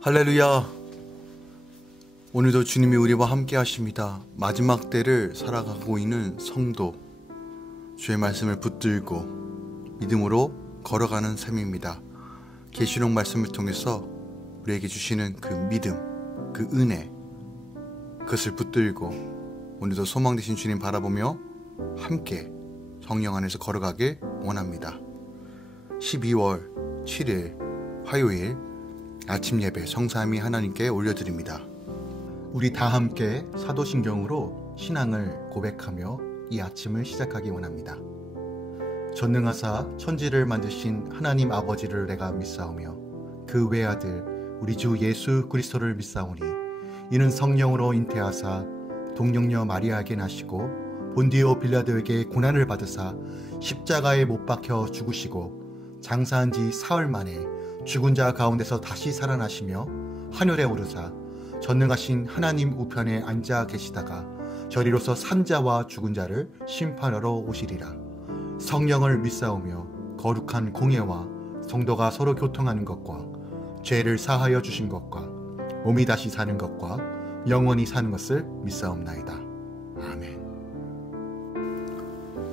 할렐루야. 오늘도 주님이 우리와 함께 하십니다. 마지막 때를 살아가고 있는 성도, 주의 말씀을 붙들고 믿음으로 걸어가는 셈입니다. 계시록 말씀을 통해서 우리에게 주시는 그 믿음, 그 은혜, 그것을 붙들고 오늘도 소망 되신 주님 바라보며 함께 성령 안에서 걸어가길 원합니다. 12월 7일 화요일 아침 예배 성삼위 하나님께 올려드립니다. 우리 다 함께 사도신경으로 신앙을 고백하며 이 아침을 시작하기 원합니다. 전능하사 천지를 만드신 하나님 아버지를 내가 믿사오며 그 외아들 우리 주 예수 그리스도를 믿사오니 이는 성령으로 잉태하사 동정녀 마리아에게 나시고 본디오 빌라도에게 고난을 받으사 십자가에 못 박혀 죽으시고 장사한 지 사흘 만에 죽은 자 가운데서 다시 살아나시며 하늘에 오르사 전능하신 하나님 우편에 앉아 계시다가 저리로서 산자와 죽은 자를 심판하러 오시리라. 성령을 믿사오며 거룩한 공예와 성도가 서로 교통하는 것과 죄를 사하여 주신 것과 몸이 다시 사는 것과 영원히 사는 것을 믿사옵나이다. 아멘.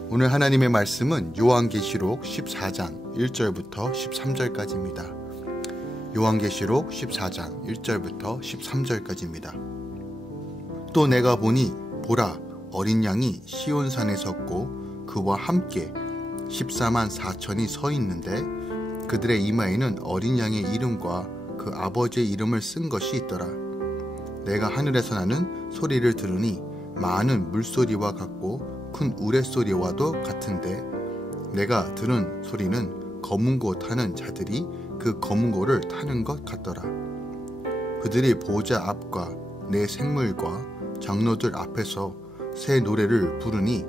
오늘 하나님의 말씀은 요한계시록 14장 1절부터 13절까지입니다. 요한계시록 14장 1절부터 13절까지입니다. 또 내가 보니 보라 어린 양이 시온산에 섰고 그와 함께 14만 4천이 서 있는데 그들의 이마에는 어린 양의 이름과 그 아버지의 이름을 쓴 것이 있더라. 내가 하늘에서 나는 소리를 들으니 많은 물소리와 같고 큰 우레소리와도 같은데 내가 들은 소리는 검은 고 타는 자들이 그 검은 고를 타는 것 같더라. 그들이 보좌 앞과 내 생물과 장로들 앞에서 새 노래를 부르니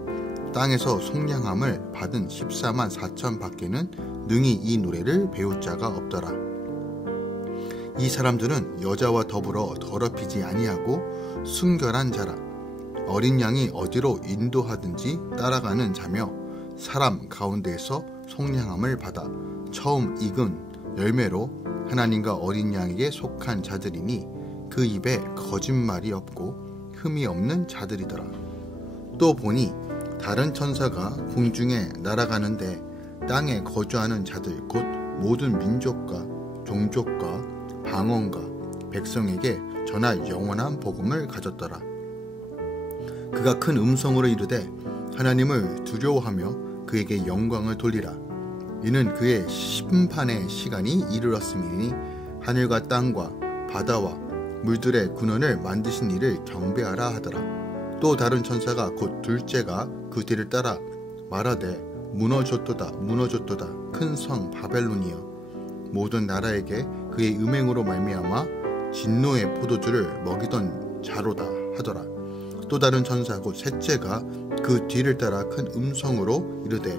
땅에서 속량함을 받은 14만 4천 밖에는 능히 이 노래를 배울 자가 없더라. 이 사람들은 여자와 더불어 더럽히지 아니하고 순결한 자라. 어린 양이 어디로 인도하든지 따라가는 자며 사람 가운데에서 속량함을 받아 처음 익은 열매로 하나님과 어린 양에게 속한 자들이니 그 입에 거짓말이 없고 흠이 없는 자들이더라. 또 보니 다른 천사가 공중에 날아가는데 땅에 거주하는 자들 곧 모든 민족과 종족과 방언과 백성에게 전할 영원한 복음을 가졌더라. 그가 큰 음성으로 이르되 하나님을 두려워하며 그에게 영광을 돌리라. 이는 그의 심판의 시간이 이르렀음이니 하늘과 땅과 바다와 물들의 근원을 만드신 이를 경배하라 하더라. 또 다른 천사가 곧 둘째가 그 뒤를 따라 말하되 무너졌도다 무너졌도다 큰 성 바벨론이여 모든 나라에게 그의 음행으로 말미암아 진노의 포도주를 먹이던 자로다 하더라. 또 다른 천사 곧 셋째가 그 뒤를 따라 큰 음성으로 이르되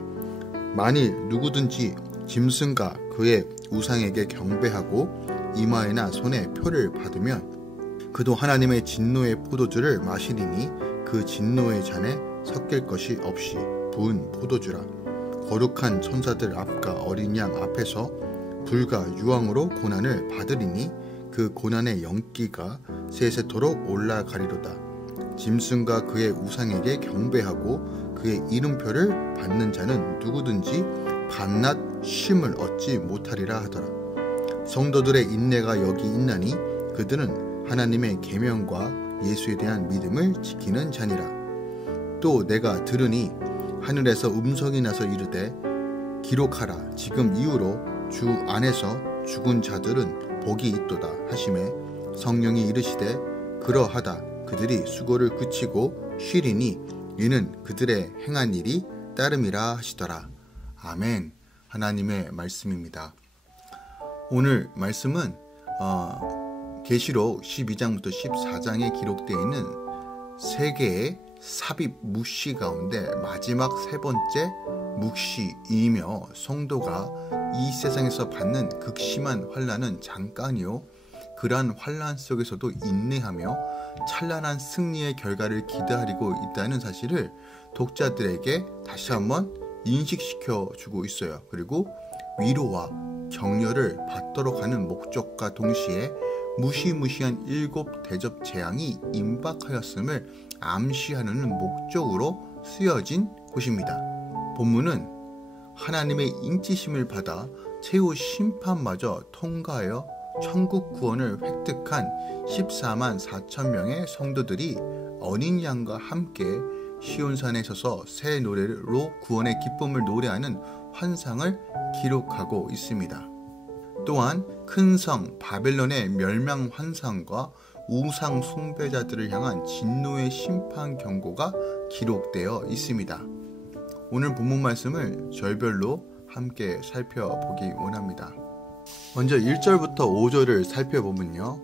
만일 누구든지 짐승과 그의 우상에게 경배하고 이마에나 손에 표를 받으면 그도 하나님의 진노의 포도주를 마시리니 그 진노의 잔에 섞일 것이 없이 부은 포도주라. 거룩한 천사들 앞과 어린 양 앞에서 불과 유황으로 고난을 받으리니 그 고난의 연기가 세세토록 올라가리로다. 짐승과 그의 우상에게 경배하고 그의 이름표를 받는 자는 누구든지 밤낮 쉼을 얻지 못하리라 하더라. 성도들의 인내가 여기 있나니 그들은 하나님의 계명과 예수에 대한 믿음을 지키는 자니라. 또 내가 들으니 하늘에서 음성이 나서 이르되 기록하라. 지금 이후로 주 안에서 죽은 자들은 복이 있도다 하시매 성령이 이르시되 그러하다. 그들이 수고를 그치고 쉬리니 이는 그들의 행한 일이 따름이라 하시더라. 아멘. 하나님의 말씀입니다. 오늘 말씀은 계시록 12장부터 14장에 기록되어 있는 세 개의 삽입 묵시 가운데 마지막 세 번째 묵시이며 성도가 이 세상에서 받는 극심한 환난은 잠깐이요 그러한 환난 속에서도 인내하며 찬란한 승리의 결과를 기다리고 있다는 사실을 독자들에게 다시 한번 인식시켜 주고 있어요. 그리고 위로와 격려를 받도록 하는 목적과 동시에 무시무시한 7 대접 재앙이 임박하였음을 암시하는 목적으로 쓰여진 곳입니다. 본문은 하나님의 인치심을 받아 최후 심판마저 통과하여 천국 구원을 획득한 14만 4천 명의 성도들이 어린 양과 함께 시온산에 서서 새 노래로 구원의 기쁨을 노래하는 환상을 기록하고 있습니다. 또한 큰 성 바벨론의 멸망 환상과 우상 숭배자들을 향한 진노의 심판 경고가 기록되어 있습니다. 오늘 본문 말씀을 절별로 함께 살펴보기 원합니다. 먼저 1절부터 5절을 살펴보면요,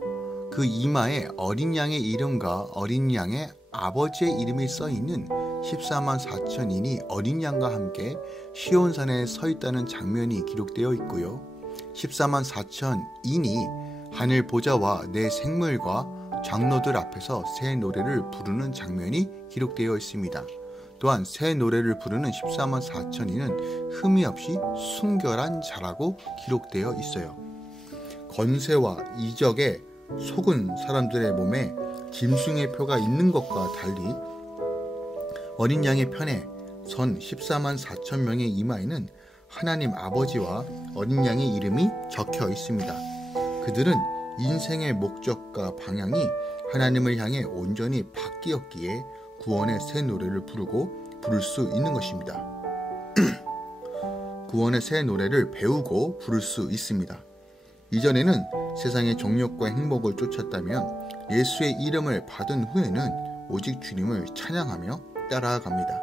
그 이마에 어린 양의 이름과 어린 양의 아버지의 이름이 써있는 14만 4천인이 어린 양과 함께 시온산에 서 있다는 장면이 기록되어 있고요, 14만 4천인이 하늘 보좌와 내 생물과 장로들 앞에서 새 노래를 부르는 장면이 기록되어 있습니다. 또한 새 노래를 부르는 14만 4천인은 흠이 없이 순결한 자라고 기록되어 있어요. 권세와 이적에 속은 사람들의 몸에 짐승의 표가 있는 것과 달리 어린 양의 편에 선 14만 4천 명의 이마에는 하나님 아버지와 어린 양의 이름이 적혀 있습니다. 그들은 인생의 목적과 방향이 하나님을 향해 온전히 바뀌었기에 구원의 새 노래를 부를 수 있는 것입니다. 구원의 새 노래를 배우고 부를 수 있습니다. 이전에는 세상의 정욕과 행복을 쫓았다면 예수의 이름을 받은 후에는 오직 주님을 찬양하며 따라갑니다.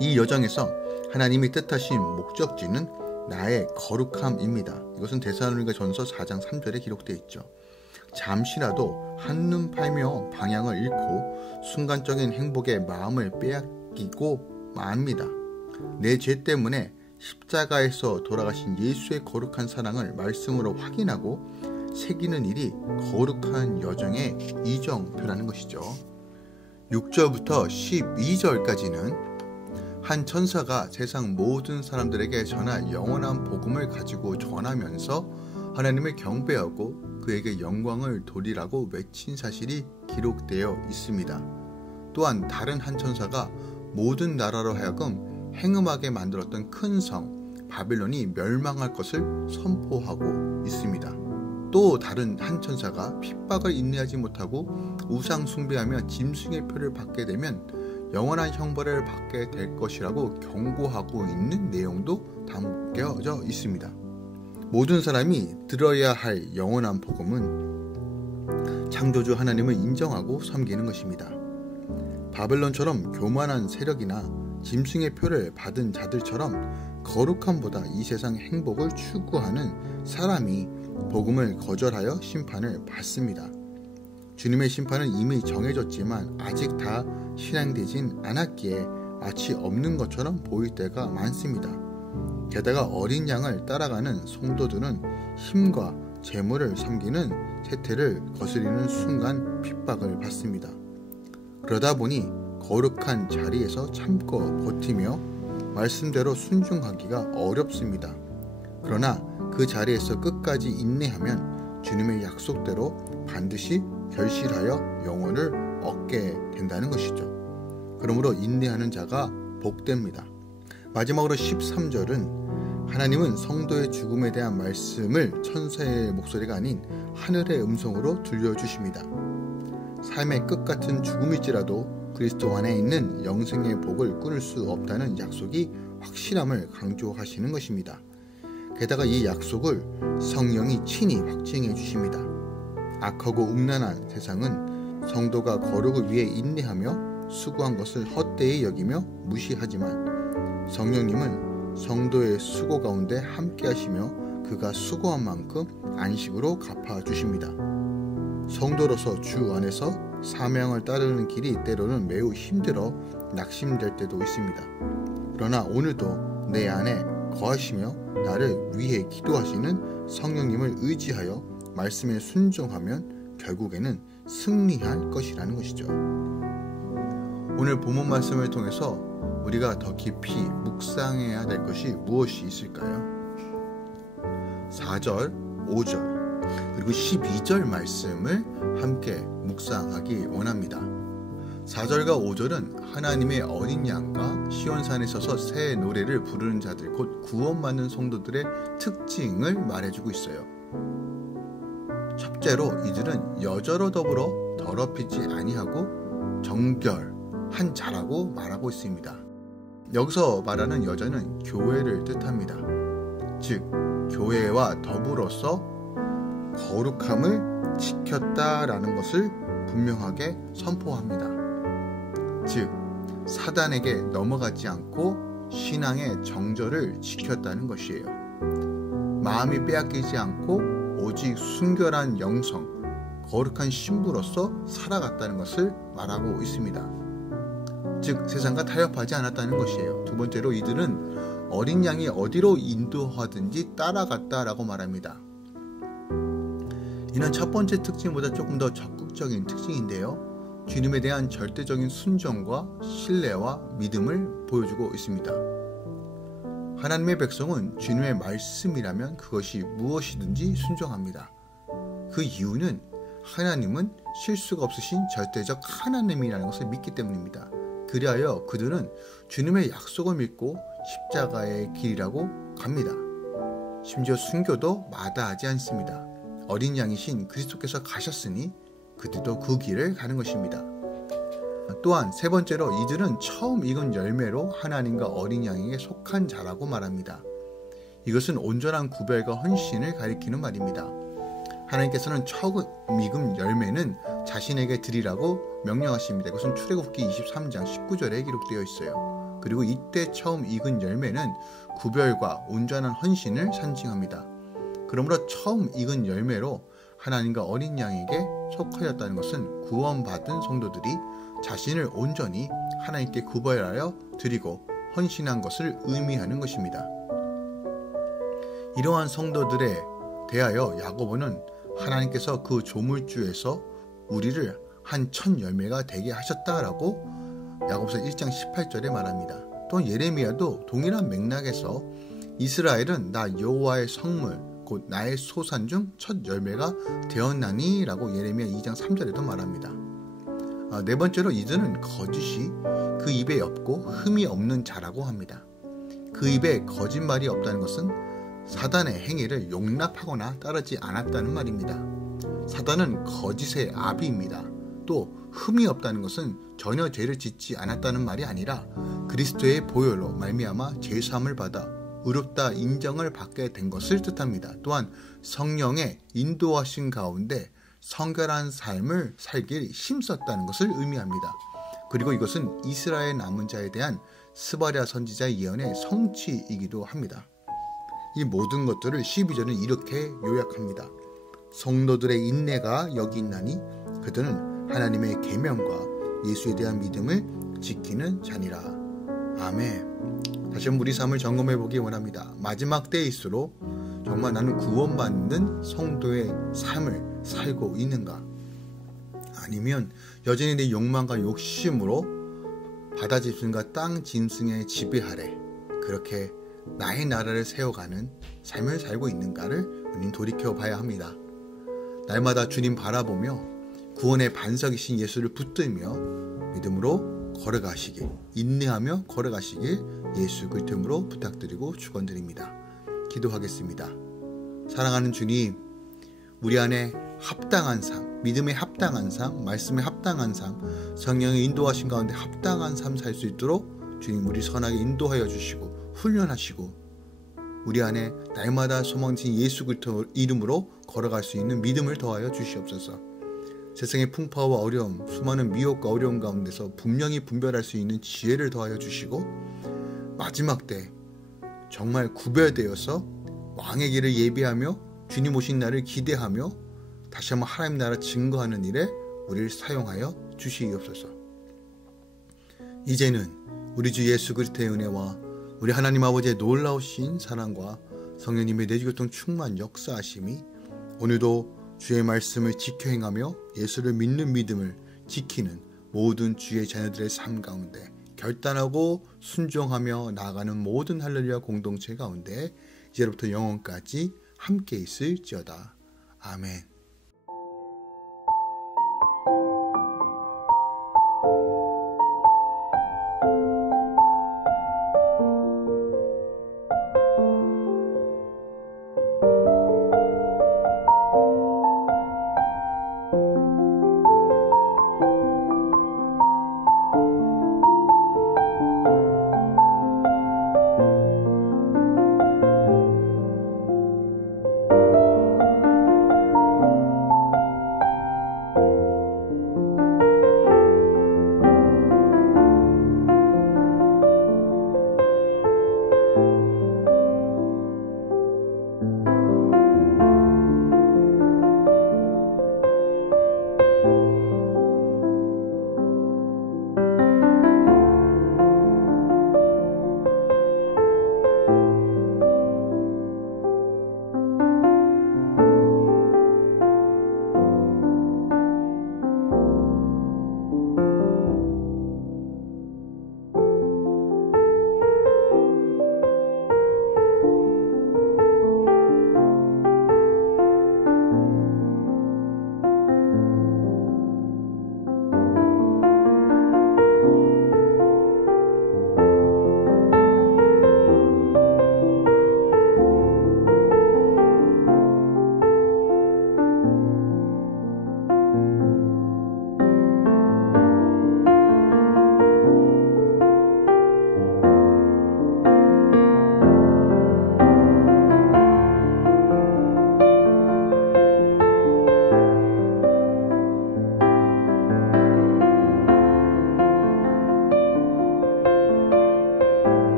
이 여정에서 하나님이 뜻하신 목적지는 나의 거룩함입니다. 이것은 데살로니가전서 4장 3절에 기록되어 있죠. 잠시라도 한눈 팔며 방향을 잃고 순간적인 행복에 마음을 빼앗기고 맙니다. 내 죄 때문에 십자가에서 돌아가신 예수의 거룩한 사랑을 말씀으로 확인하고 새기는 일이 거룩한 여정의 이정표라는 것이죠. 6절부터 12절까지는 한 천사가 세상 모든 사람들에게 전할 영원한 복음을 가지고 전하면서 하나님을 경배하고 그에게 영광을 돌리라고 외친 사실이 기록되어 있습니다. 또한 다른 한 천사가 모든 나라로 하여금 행음하게 만들었던 큰 성 바벨론이 멸망할 것을 선포하고 있습니다. 또 다른 한 천사가 핍박을 인내하지 못하고 우상 숭배하며 짐승의 표를 받게 되면 영원한 형벌을 받게 될 것이라고 경고하고 있는 내용도 담겨져 있습니다. 모든 사람이 들어야 할 영원한 복음은 창조주 하나님을 인정하고 섬기는 것입니다. 바벨론처럼 교만한 세력이나 짐승의 표를 받은 자들처럼 거룩함보다 이 세상 행복을 추구하는 사람이 복음을 거절하여 심판을 받습니다. 주님의 심판은 이미 정해졌지만 아직 다 실행되진 않았기에 마치 없는 것처럼 보일 때가 많습니다. 게다가 어린 양을 따라가는 성도들은 힘과 재물을 섬기는 세태를 거스리는 순간 핍박을 받습니다. 그러다 보니 거룩한 자리에서 참고 버티며 말씀대로 순종하기가 어렵습니다. 그러나 그 자리에서 끝까지 인내하면 주님의 약속대로 반드시 결실하여 영혼을 얻게 된다는 것이죠. 그러므로 인내하는 자가 복됩니다. 마지막으로 13절은 하나님은 성도의 죽음에 대한 말씀을 천사의 목소리가 아닌 하늘의 음성으로 들려주십니다. 삶의 끝 같은 죽음일지라도 그리스도 안에 있는 영생의 복을 끊을 수 없다는 약속이 확실함을 강조하시는 것입니다. 게다가 이 약속을 성령이 친히 확증해 주십니다. 악하고 음란한 세상은 성도가 거룩을 위해 인내하며 수고한 것을 헛되이 여기며 무시하지만 성령님은 성도의 수고 가운데 함께 하시며 그가 수고한 만큼 안식으로 갚아주십니다. 성도로서 주 안에서 사명을 따르는 길이 때로는 매우 힘들어 낙심될 때도 있습니다. 그러나 오늘도 내 안에 거하시며 나를 위해 기도하시는 성령님을 의지하여 말씀에 순종하면 결국에는 승리할 것이라는 것이죠. 오늘 본문 말씀을 통해서 우리가 더 깊이 묵상해야 될 것이 무엇이 있을까요? 4절, 5절 그리고 12절 말씀을 함께 묵상하기 원합니다. 4절과 5절은 하나님의 어린 양과 시온산에 서서 새 노래를 부르는 자들, 곧 구원받는 성도들의 특징을 말해주고 있어요. 첫째로 이들은 여자로 더불어 더럽히지 아니하고 정결한 자라고 말하고 있습니다. 여기서 말하는 여자는 교회를 뜻합니다. 즉 교회와 더불어서 거룩함을 지켰다라는 것을 분명하게 선포합니다. 즉 사단에게 넘어가지 않고 신앙의 정절을 지켰다는 것이에요. 마음이 빼앗기지 않고 오직 순결한 영성, 거룩한 신부로서 살아갔다는 것을 말하고 있습니다. 즉 세상과 타협하지 않았다는 것이에요. 두 번째로 이들은 어린 양이 어디로 인도하든지 따라갔다라고 말합니다. 이는 첫 번째 특징보다 조금 더 적극적인 특징인데요. 주님에 대한 절대적인 순종과 신뢰와 믿음을 보여주고 있습니다. 하나님의 백성은 주님의 말씀이라면 그것이 무엇이든지 순종합니다. 그 이유는 하나님은 실수가 없으신 절대적 하나님이라는 것을 믿기 때문입니다. 그리하여 그들은 주님의 약속을 믿고 십자가의 길이라고 갑니다. 심지어 순교도 마다하지 않습니다. 어린 양이신 그리스도께서 가셨으니 그들도 그 길을 가는 것입니다. 또한 세 번째로 이들은 처음 익은 열매로 하나님과 어린 양에게 속한 자라고 말합니다. 이것은 온전한 구별과 헌신을 가리키는 말입니다. 하나님께서는 처음 익은 열매는 자신에게 드리라고 명령하십니다. 이것은 출애굽기 23장 19절에 기록되어 있어요. 그리고 이때 처음 익은 열매는 구별과 온전한 헌신을 상징합니다. 그러므로 처음 익은 열매로 하나님과 어린 양에게 속하였다는 것은 구원받은 성도들이 자신을 온전히 하나님께 구별하여 드리고 헌신한 것을 의미하는 것입니다. 이러한 성도들에 대하여 야고보는 하나님께서 그 조물주에서 우리를 한 첫 열매가 되게 하셨다라고 야고보서 1장 18절에 말합니다. 또한 예레미야도 동일한 맥락에서 이스라엘은 나 여호와의 성물 곧 나의 소산 중 첫 열매가 되었나니 라고 예레미야 2장 3절에도 말합니다. 네 번째로 이들은 거짓이 그 입에 없고 흠이 없는 자라고 합니다. 그 입에 거짓말이 없다는 것은 사단의 행위를 용납하거나 따르지 않았다는 말입니다. 사단은 거짓의 아비입니다. 또 흠이 없다는 것은 전혀 죄를 짓지 않았다는 말이 아니라 그리스도의 보혈로 말미암아 죄사함을 받아 의롭다 인정을 받게 된 것을 뜻합니다. 또한 성령의 인도하신 가운데 성결한 삶을 살길 힘썼다는 것을 의미합니다. 그리고 이것은 이스라엘 남은 자에 대한 스바랴 선지자의 예언의 성취이기도 합니다. 이 모든 것들을 12절은 이렇게 요약합니다. 성도들의 인내가 여기 있나니 그들은 하나님의 계명과 예수에 대한 믿음을 지키는 자니라. 아멘. 다시 한번 우리 삶을 점검해 보기 원합니다. 마지막 때일수록 정말 나는 구원받는 성도의 삶을 살고 있는가? 아니면 여전히 내 욕망과 욕심으로 바다 짐승과 땅 짐승의 지배 아래 그렇게 나의 나라를 세워가는 삶을 살고 있는가를 우리는 돌이켜 봐야 합니다. 날마다 주님 바라보며 구원의 반석이신 예수를 붙들며 믿음으로 걸어가시길, 인내하며 걸어가시길 예수 그리스도로 부탁드리고 축원드립니다. 기도하겠습니다. 사랑하는 주님, 우리 안에 합당한 삶, 믿음에 합당한 삶, 말씀에 합당한 삶, 성령의 인도하신 가운데 합당한 삶 살 수 있도록 주님 우리 선하게 인도하여 주시고 훈련하시고 우리 안에 날마다 소망진 예수 그리스도 이름으로 걸어갈 수 있는 믿음을 더하여 주시옵소서. 세상의 풍파와 어려움, 수많은 미혹과 어려움 가운데서 분명히 분별할 수 있는 지혜를 더하여 주시고 마지막 때 정말 구별되어서 왕의 길을 예비하며 주님 오신 날을 기대하며 다시 한번 하나님 나라 증거하는 일에 우리를 사용하여 주시옵소서. 이제는 우리 주 예수 그리스도의 은혜와 우리 하나님 아버지의 놀라우신 사랑과 성령님의 내주교통 충만 역사하심이 오늘도 주의 말씀을 지켜 행하며 예수를 믿는 믿음을 지키는 모든 주의 자녀들의 삶 가운데 결단하고 순종하며 나아가는 모든 할렐루야 공동체 가운데 이제로부터 영원까지 함께 있을지어다. 아멘.